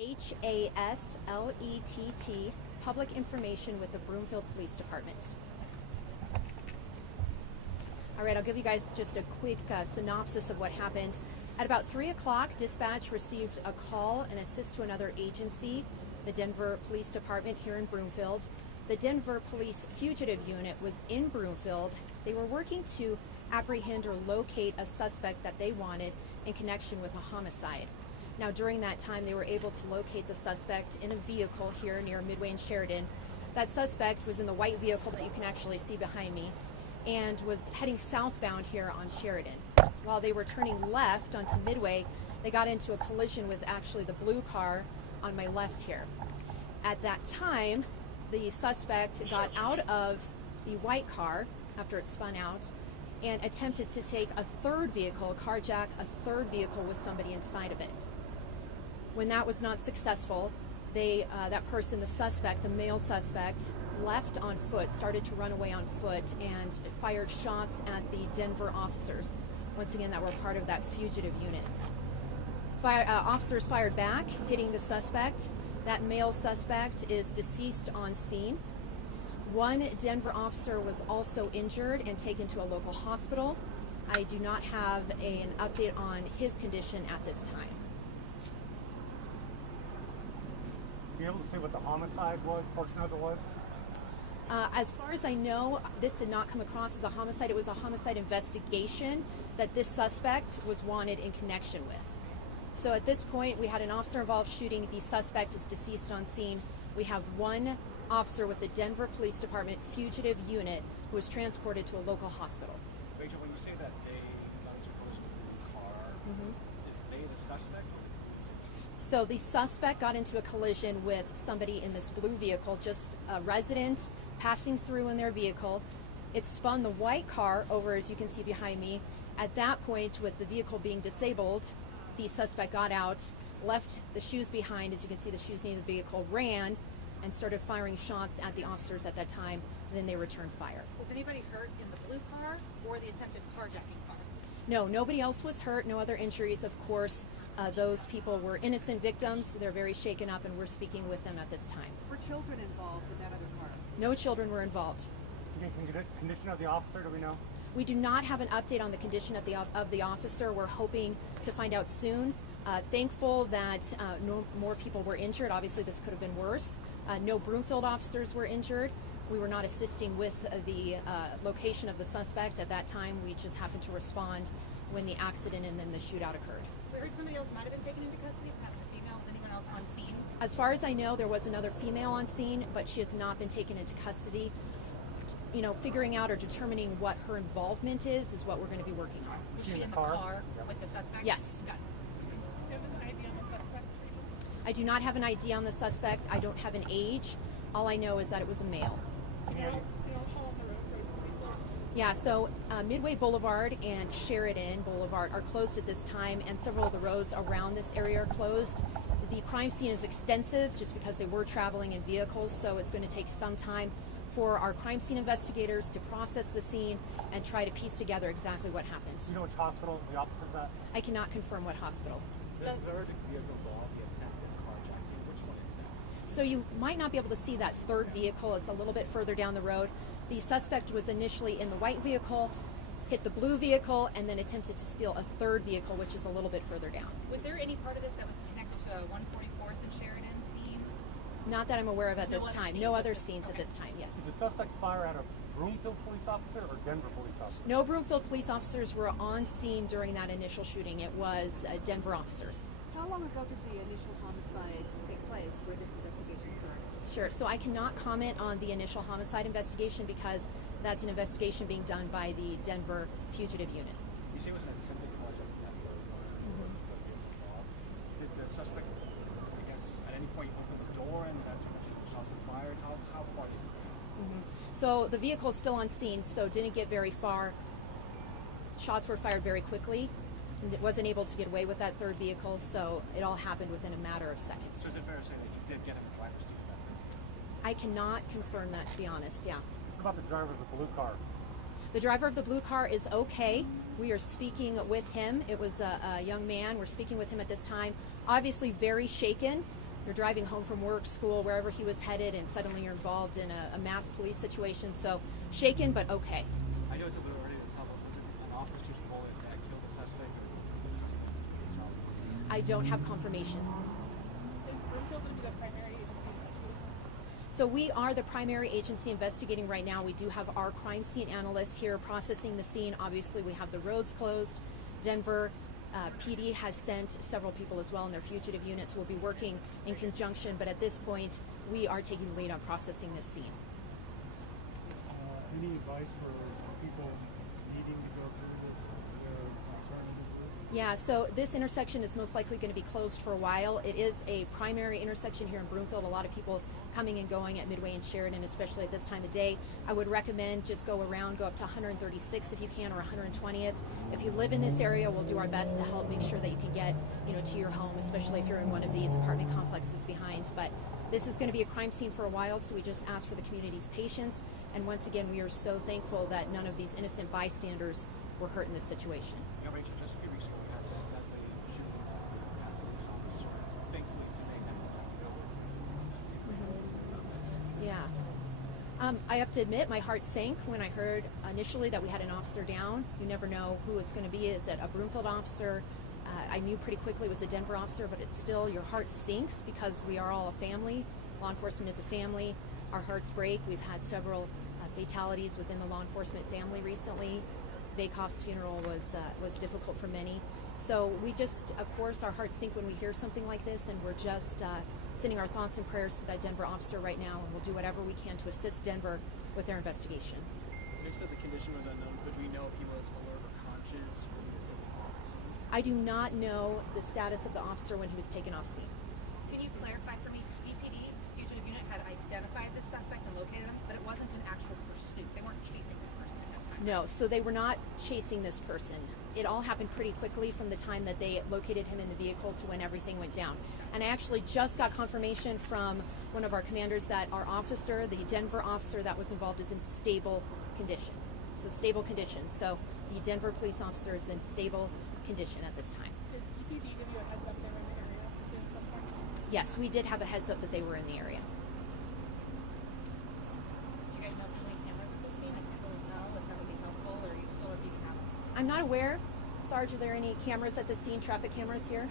Haslett, Public Information with the Broomfield Police Department. All right, I'll give you guys just a quick synopsis of what happened. At about 3 o'clock, dispatch received a call and assist to another agency, the Denver Police Department here in Broomfield. The Denver Police Fugitive Unit was in Broomfield. They were working to apprehend or locate a suspect that they wanted in connection with a homicide. Now, during that time, they were able to locate the suspect in a vehicle here near Midway and Sheridan. That suspect was in the white vehicle that you can actually see behind me and was heading southbound here on Sheridan. While they were turning left onto Midway, they got into a collision with actually the blue car on my left here. At that time, the suspect got out of the white car after it spun out and attempted to take a third vehicle, carjack a third vehicle with somebody inside of it. When that was not successful, that person, the suspect, the male suspect, left on foot, started to run away on foot, and fired shots at the Denver officers, once again, that were part of that fugitive unit. Officers fired back, hitting the suspect. That male suspect is deceased on scene. One Denver officer was also injured and taken to a local hospital. I do not have an update on his condition at this time. Be able to say what the homicide was, portion of it was? As far as I know, this did not come across as a homicide. It was a homicide investigation that this suspect was wanted in connection with. So at this point, we had an officer involved shooting. The suspect is deceased on scene. We have one officer with the Denver Police Department Fugitive Unit who was transported to a local hospital. Rachel, when you say that they got into a collision with the car, is they the suspect? So the suspect got into a collision with somebody in this blue vehicle, just a resident passing through in their vehicle. It spun the white car over, as you can see behind me. At that point, with the vehicle being disabled, the suspect got out, left the shoes behind, as you can see the shoes near the vehicle, ran, and started firing shots at the officers at that time. And then they returned fire. Was anybody hurt in the blue car or the attempted carjacking car? No, nobody else was hurt, no other injuries, of course. Those people were innocent victims. They're very shaken up, and we're speaking with them at this time. Were children involved in that other car? No children were involved. Condition of the officer, do we know? We do not have an update on the condition of the officer. We're hoping to find out soon. Thankful that no more people were injured. Obviously, this could have been worse. No Broomfield officers were injured. We were not assisting with the location of the suspect at that time. We just happened to respond when the accident and then the shootout occurred. We heard somebody else might have been taken into custody, perhaps a female. Was anyone else on scene? As far as I know, there was another female on scene, but she has not been taken into custody. You know, figuring out or determining what her involvement is what we're going to be working on. Was she in the car with the suspect? Yes. Got it. Do you have an ID on the suspect? I do not have an ID on the suspect. I don't have an age. All I know is that it was a male. Yeah, so Midway Boulevard and Sheridan Boulevard are closed at this time, and several of the roads around this area are closed. The crime scene is extensive just because they were traveling in vehicles, so it's going to take some time for our crime scene investigators to process the scene and try to piece together exactly what happened. Do you know which hospital the officer's at? I cannot confirm what hospital. The third vehicle involved, the attempted carjacking, which one is that? So you might not be able to see that third vehicle. It's a little bit further down the road. The suspect was initially in the white vehicle, hit the blue vehicle, and then attempted to steal a third vehicle, which is a little bit further down. Was there any part of this that was connected to a 144th and Sheridan scene? Not that I'm aware of at this time. No other scenes at Okay. this time, yes. Did the suspect fire at a Broomfield police officer or Denver police officer? No Broomfield police officers were on scene during that initial shooting. It was Denver officers. How long ago did the initial homicide take place where this investigation started? Sure. So I cannot comment on the initial homicide investigation because that's an investigation being done by the Denver Fugitive Unit. You say it was an attempted carjacking that Did the suspect, I guess, at any point open the door and that's when shots were fired? How far did he go? So the vehicle is still on scene, so didn't get very far. Shots were fired very quickly. Wasn't able to get away with that third vehicle, so it all happened within a matter of seconds. So is it fair to say that he did get in the driver's seat of that vehicle? I cannot confirm that, to be honest, yeah. What about the driver of the blue car? The driver of the blue car is okay. We are speaking with him. It was a young man. We're speaking with him at this time. Obviously very shaken. you're driving home from work, school, wherever he was headed, and suddenly you're involved in a mass police situation. So shaken, but okay. I know it's a little early to tell, but was it an officer's bullet that killed the suspect or the suspect himself? I don't have confirmation. Is Broomfield going to be the primary agency investigating this? So we are the primary agency investigating right now. We do have our crime scene analysts here processing the scene. Obviously, we have the roads closed. Denver PD has sent several people as well, and their fugitive units will be working in conjunction. But at this point, we are taking the lead on processing this scene. Any advice for people needing to go through this? Is there an alternative? Yeah, so this intersection is most likely going to be closed for a while. It is a primary intersection here in Broomfield. A lot of people coming and going at Midway and Sheridan, especially at this time of day. I would recommend just go around, go up to 136 if you can, or 120th. If you live in this area, we'll do our best to help make sure that you can get, to your home, especially if you're in one of these apartment complexes behind. But this is going to be a crime scene for a while, so we just ask for the community's patience. And once again, we are so thankful that none of these innocent bystanders were hurt in this situation. Rachel, just a few weeks ago, we had that deadly shooting at a police officer. Thankfully, today that did not go that same way. Yeah. I have to admit, my heart sank when I heard initially that we had an officer down. You never know who it's going to be. Is it a Broomfield officer? I knew pretty quickly it was a Denver officer, but it's still, your heart sinks because we are all a family. Law enforcement is a family. Our hearts break. We've had several fatalities within the law enforcement family recently. Vakoff's funeral was difficult for many. So we just, of course, our hearts sink when we hear something like this, and we're just sending our thoughts and prayers to that Denver officer right now, and we'll do whatever we can to assist Denver with their investigation. You said the condition was unknown, but do we know if he was alert or conscious when he was taken off scene? I do not know the status of the officer when he was taken off scene. Can you clarify for me, DPD's fugitive unit had identified the suspect and located him, but it wasn't an actual pursuit. They weren't chasing this person at that time. No, so they were not chasing this person. It all happened pretty quickly from the time that they located him in the vehicle to when everything went down. And I actually just got confirmation from one of our commanders that our officer, the Denver officer that was involved, is in stable condition. So stable condition. So the Denver police officer is in stable condition at this time. Did DPD give you a heads up they were in the area pursuing suspects? Yes, we did have a heads up that they were in the area. Do you guys know if there's any cameras at the scene? I can't really tell if that would be helpful or useful if you can have them. I'm not aware. Sarge, are there any cameras at the scene, traffic cameras here?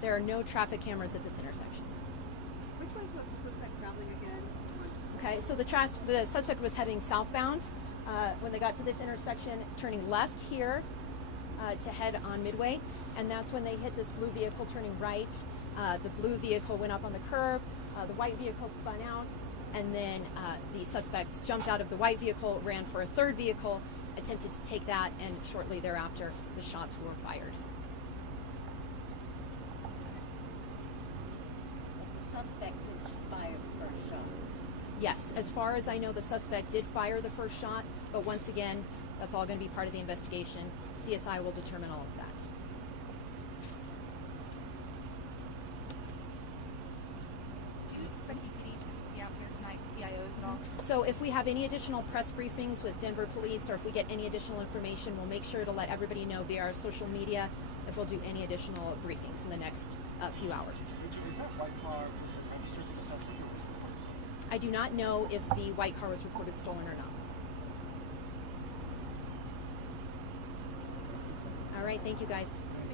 There are no traffic cameras at this intersection. Which way was the suspect traveling again? Okay, so the suspect was heading southbound when they got to this intersection, turning left here to head on Midway, and that's when they hit this blue vehicle turning right. The blue vehicle went up on the curb, the white vehicle spun out, and then the suspect jumped out of the white vehicle, ran for a third vehicle, attempted to take that, and shortly thereafter the shots were fired. The suspect did fire the first shot. Yes, as far as I know, the suspect did fire the first shot, but once again, that's all going to be part of the investigation. CSI will determine all of that. Do you expect DPD to be out here tonight, PIOs at all? So if we have any additional press briefings with Denver Police, or if we get any additional information, we'll make sure to let everybody know via our social media if we'll do any additional briefings in the next few hours. Rachel, is that white car registered to the suspect or was it reported? I do not know if the white car was reported stolen or not. All right, thank you guys. Thank